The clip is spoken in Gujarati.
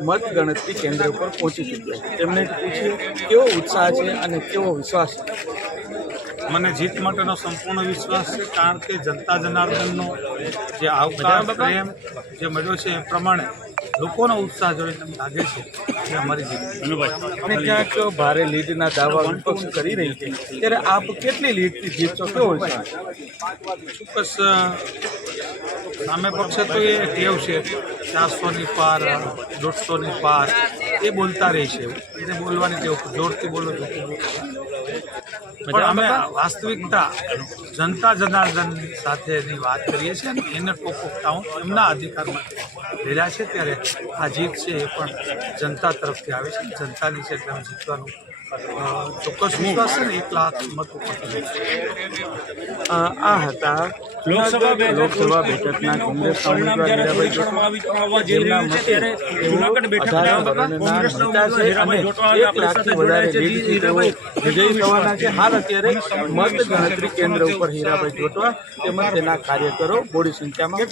મત ગણતરી કેન્દ્ર ઉપર પહોંચી ચૂક્યા તેમને પૂછ્યું કેવો ઉત્સાહ છે અને કેવો વિશ્વાસ છે? મને જીત માટેનો સંપૂર્ણ વિશ્વાસ છે કારણ કે જનતા જનાર્દનનો જે આવકાર પ્રેમ જે મળ્યો છે એ પ્રમાણે લોકોનો ઉત્સાહ જોઈને તમને લાગે છે કે અમારી જીત. અને ક્યાંક ભારે લીડના દાવા વિપક્ષ કરી રહી છે. ત્યારે આપ કેટલી લીડથી જીતશો કેવો ચોક્કસ સામે પક્ષે તો એ ટેવ છે ચારસોની પાર દોઢસોની પાર એ બોલતા રહે છે. એને બોલવાની ટેવ જોરથી બોલો પણ અમે વાસ્તવિકતા જનતા જનાર્દન સાથેની વાત કરીએ છીએ અને એને ટોપ ઓફ ટાઉન એમના અધિકારમાં છે. ત્યારે આ જીત છે એ પણ જનતા તરફથી આવે છે. જનતાની છે એટલે અમે જીતવાનું ચોક્કસ વિશ્વાસ છે ને એક લાખ મત આ હતા લોકસભા બેઠકના ઉમેદવાર હીરાભાઈ વિજયી થવાના છે હાલ અત્યારે મત ગણતરી કેન્દ્ર ઉપર હીરાભાઈ જોટવા તેમજ તેના કાર્યકરો મોડી સંખ્યામાં